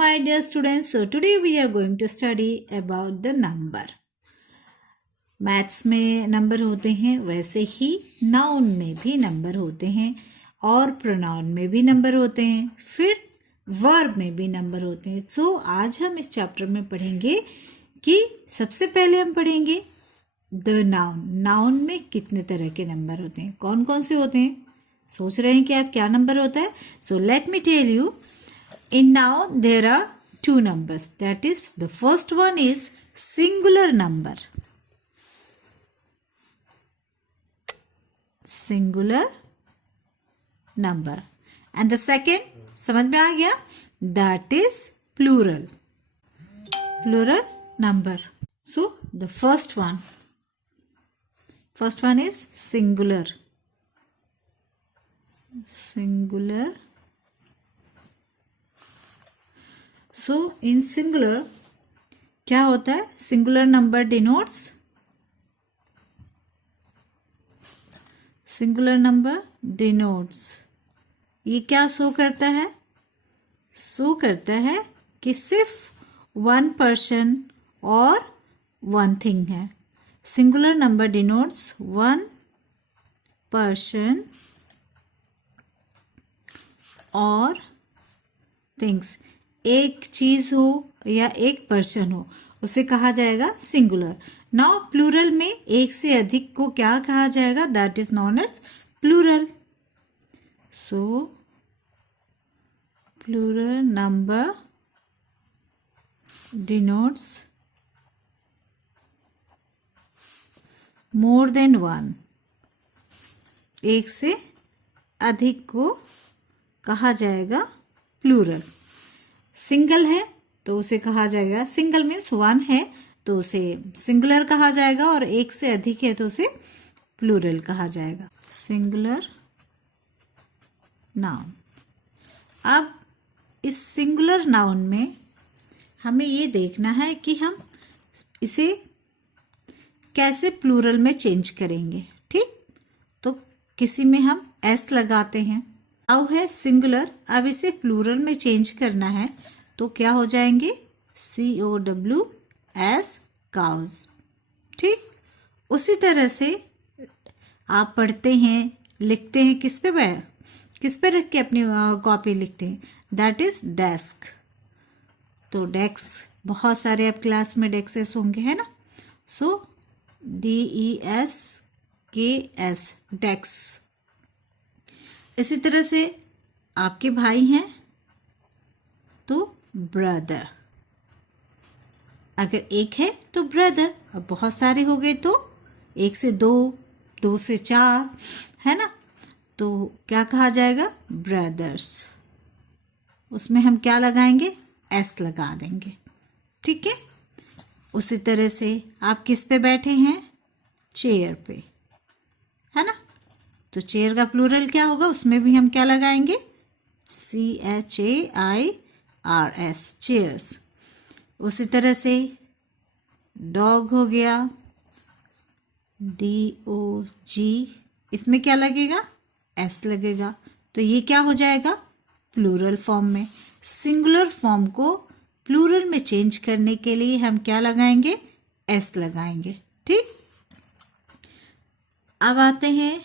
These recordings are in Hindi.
my dear students. So today we are going to study about the number. Maths में नंबर होते हैं, वैसे ही नाउन में भी नंबर होते हैं और प्रोनाउन में भी नंबर होते हैं, फिर वर्ब में भी नंबर होते हैं. सो आज हम इस चैप्टर में पढ़ेंगे कि सबसे पहले हम पढ़ेंगे द नाउन. नाउन में कितने तरह के नंबर होते हैं, कौन कौन से होते हैं. सोच रहे हैं कि आप क्या नंबर होता है. So let me tell you. In noun there are two numbers. That is, the first one is singular number. Singular number. And the second, समझ में आ गया? That is plural. Plural number. So the first one is singular. Singular. So in singular क्या होता है? Singular number denotes, singular number denotes, ये क्या शो करता है? शो करता है कि सिर्फ वन पर्सन और वन थिंग है. Singular number denotes one person और थिंग्स. एक चीज हो या एक पर्सन हो, उसे कहा जाएगा सिंगुलर. नाउ प्लूरल में एक से अधिक को क्या कहा जाएगा? That is known as plural. So plural number denotes more than one. एक से अधिक को कहा जाएगा प्लूरल. सिंगल है तो उसे कहा जाएगा, सिंगल मीन्स वन है तो उसे सिंगुलर कहा जाएगा, और एक से अधिक है तो उसे प्लूरल कहा जाएगा. Singular noun. अब इस सिंगुलर नाउन में हमें ये देखना है कि हम इसे कैसे प्लूरल में चेंज करेंगे. ठीक, तो किसी में हम एस लगाते हैं. अब है सिंगुलर, अब इसे प्लूरल में चेंज करना है तो क्या हो जाएंगे? COWS cows. ठीक, उसी तरह से आप पढ़ते हैं, लिखते हैं, किस पे रख के अपनी कॉपी लिखते हैं? That is desk. तो डेस्क, बहुत सारे अब क्लास में डेस्क होंगे, है ना. सो DESKS डेस्क. इसी तरह से आपके भाई हैं तो ब्रदर. अगर एक है तो ब्रदर, अब बहुत सारे हो गए तो एक से दो, दो से चार, है ना. तो क्या कहा जाएगा? ब्रदर्स. उसमें हम क्या लगाएंगे? एस लगा देंगे. ठीक है. उसी तरह से आप किस पे बैठे हैं? चेयर पे, है ना. तो चेयर का प्लूरल क्या होगा? उसमें भी हम क्या लगाएंगे? CHAIRS chairs. उसी तरह से डॉग हो गया, DOG, इसमें क्या लगेगा? S लगेगा. तो ये क्या हो जाएगा? प्लूरल फॉर्म में. सिंगुलर फॉर्म को प्लूरल में चेंज करने के लिए हम क्या लगाएंगे? S लगाएंगे. ठीक. अब आते हैं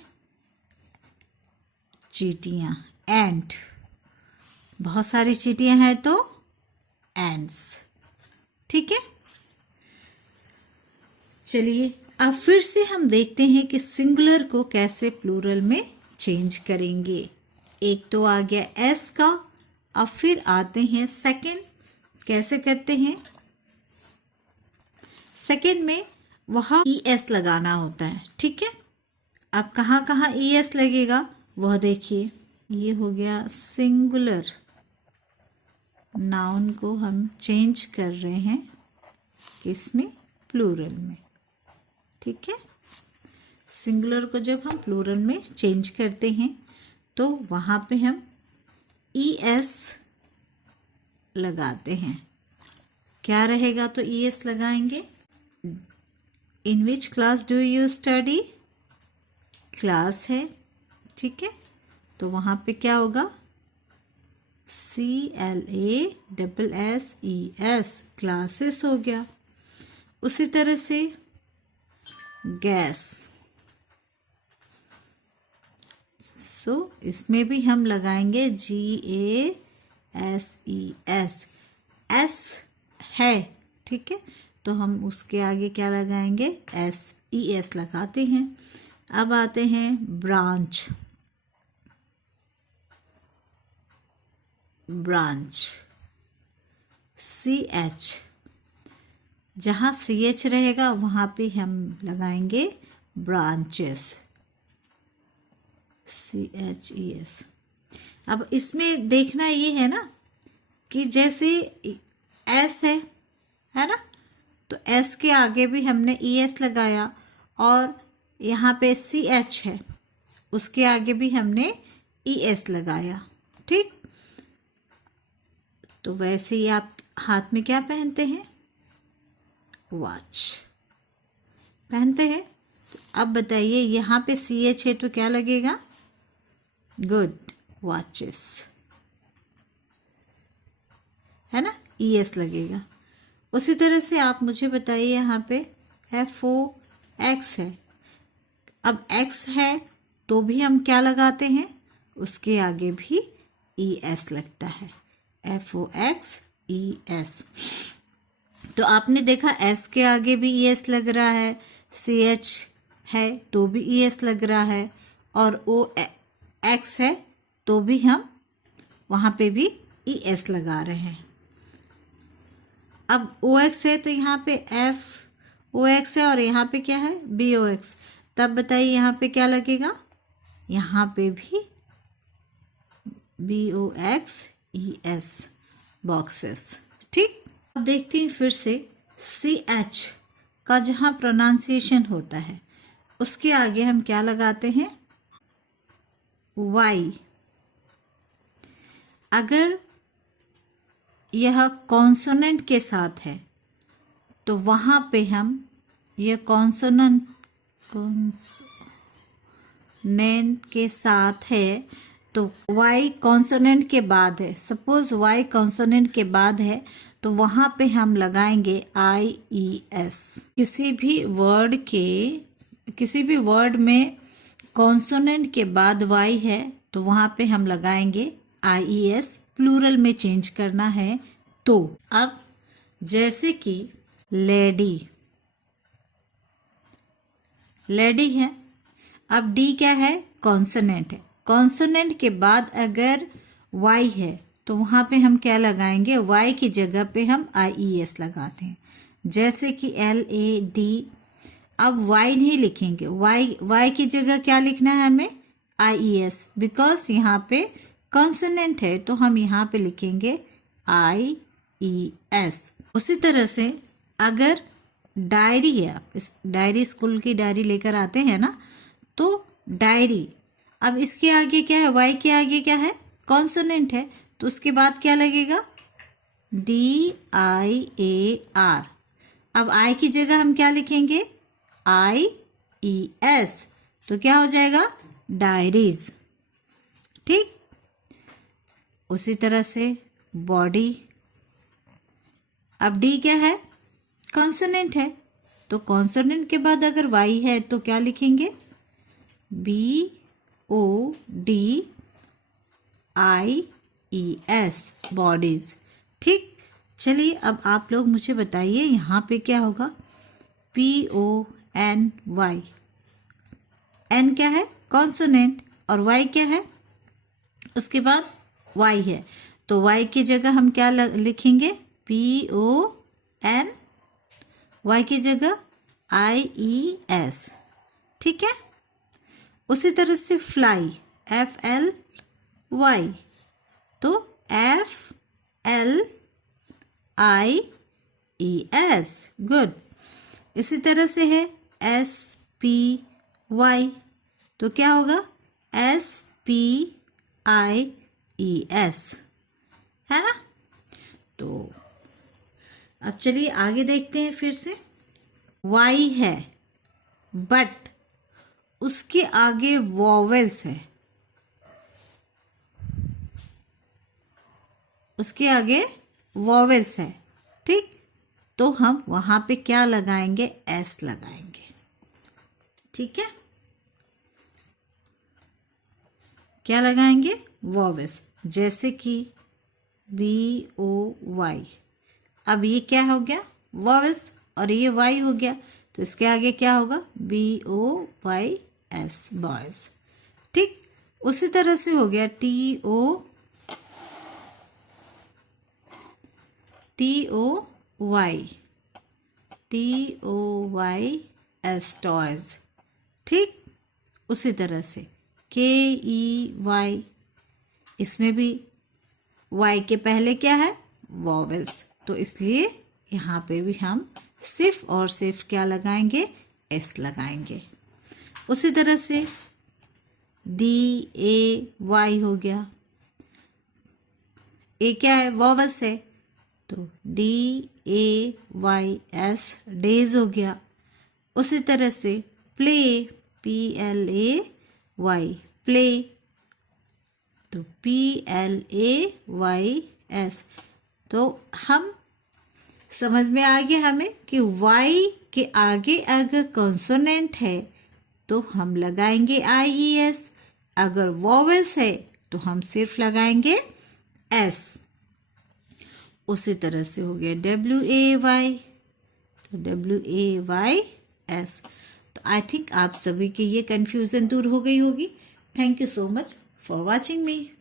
चींटियाँ. एंट. बहुत सारी चींटियाँ हैं तो एंट्स. ठीक है. चलिए अब फिर से हम देखते हैं कि सिंगुलर को कैसे प्लूरल में चेंज करेंगे. एक तो आ गया एस का. अब फिर आते हैं सेकंड. कैसे करते हैं? सेकंड में वहाँ ES लगाना होता है. ठीक है. अब कहाँ कहाँ ES लगेगा वह देखिए. ये हो गया सिंगुलर नाउन को हम चेंज कर रहे हैं किसमें? प्लूरल में. ठीक है. सिंगुलर को जब हम प्लूरल में चेंज करते हैं तो वहाँ पे हम ES लगाते हैं. क्या रहेगा? तो ES लगाएंगे. In which class do you study? Class है. ठीक है. तो वहाँ पे क्या होगा? CLASSES, क्लासेस हो गया। उसी तरह से गैस, सो इसमें भी हम लगाएंगे GASES, एस है, ठीक है, तो हम उसके आगे क्या लगाएंगे, SES लगाते हैं। अब आते हैं ब्रांच, ब्रांच CH, जहाँ CH रहेगा वहाँ पे हम लगाएंगे ब्रांचेस, CHES। अब इसमें देखना ये है ना कि जैसे S है ना, तो S के आगे भी हमने ES लगाया, और यहाँ पे CH है, उसके आगे भी हमने ES लगाया, ठीक। तो वैसे ही आप हाथ में क्या पहनते हैं, वॉच पहनते हैं। तो अब बताइए यहाँ पे CH है तो क्या लगेगा, गुड, वॉचेस, है ना, ES लगेगा। उसी तरह से आप मुझे बताइए यहाँ पे FOX है, अब X है तो भी हम क्या लगाते हैं, उसके आगे भी ES लगता है, FOXES। तो आपने देखा S के आगे भी ES लग रहा है, CH है तो भी ES लग रहा है, और OX है तो भी हम वहाँ पे भी ES लगा रहे हैं। अब OX है तो यहाँ पे FOX है, और यहाँ पे क्या है, BOX, तब बताइए यहाँ पे क्या लगेगा, यहाँ पे भी BOXES, बॉक्सेस, ठीक। अब देखते हैं फिर से CH का जहाँ प्रोनाउंसिएशन होता है उसके आगे हम क्या लगाते हैं, Y। अगर यह कॉन्सोनेंट के साथ है तो वहाँ पे हम यह कॉन्सोनेंट के साथ है तो Y कॉन्सोनेंट के बाद है, सपोज Y कॉन्सोनेंट के बाद है तो वहाँ पे हम लगाएंगे IES। किसी भी वर्ड में कॉन्सोनेंट के बाद Y है तो वहाँ पे हम लगाएंगे IES, प्लूरल में चेंज करना है तो। अब जैसे कि लेडी, लेडी है, अब डी क्या है, कॉन्सोनेंट है, कॉन्सोनेंट के बाद अगर Y है तो वहाँ पे हम क्या लगाएंगे, Y की जगह पे हम IES लगाते हैं, जैसे कि LAD। अब Y नहीं लिखेंगे, Y की जगह क्या लिखना है हमें, IES, बिकॉज यहाँ पे कॉन्सोनेंट है तो हम यहाँ पे लिखेंगे IES। उसी तरह से अगर डायरी है, आप इस डायरी, स्कूल की डायरी लेकर आते हैं ना, तो डायरी, अब इसके आगे क्या है, Y के आगे क्या है, कॉन्सोनेंट है, तो उसके बाद क्या लगेगा, DIAR। अब I की जगह हम क्या लिखेंगे, IES, तो क्या हो जाएगा, डायरीज, ठीक। उसी तरह से बॉडी, अब D क्या है, कॉन्सोनेंट है, तो कॉन्सोनेंट के बाद अगर Y है तो क्या लिखेंगे, BODIES, बॉडीज, ठीक। चलिए अब आप लोग मुझे बताइए यहाँ पे क्या होगा, PONY, N क्या है, कॉन्सोनेंट, और Y क्या है, उसके बाद Y है, तो Y की जगह हम क्या लिखेंगे, PON, Y की जगह IES, ठीक है। उसी तरह से फ्लाई, FLY, तो FLIES, गुड। इसी तरह से है SPY, तो क्या होगा, SPIES, है ना। तो अब चलिए आगे देखते हैं फिर से। Y है बट उसके आगे वॉवेल्स है, उसके आगे वॉवेल्स है, ठीक, तो हम वहाँ पे क्या लगाएंगे, एस लगाएंगे, ठीक है। क्या लगाएंगे, वॉवेल्स, जैसे कि VOY। अब ये क्या हो गया, वॉवेल्स, और ये Y हो गया, तो इसके आगे क्या होगा, BOYS, बॉयज, ठीक। उसी तरह से हो गया TOYS, टॉयज, ठीक। उसी तरह से KEY, इसमें भी Y के पहले क्या है, वॉवेल्स, तो इसलिए यहाँ पे भी हम सिर्फ और सिर्फ क्या लगाएंगे, S लगाएंगे। उसी तरह से DAY हो गया, ए क्या है, वॉवेल्स है, तो DAYS, डेज हो गया। उसी तरह से प्ले, PLAY, प्ले, तो PLAYS। तो हम समझ में आ गया हमें कि Y के आगे अगर कॉन्सोनेंट है तो हम लगाएंगे IES, अगर वॉवेल्स है तो हम सिर्फ लगाएंगे S। उसी तरह से हो गया WAY, तो WAYS। तो आई थिंक आप सभी के ये कन्फ्यूज़न दूर हो गई होगी। Thank you so much for watching me.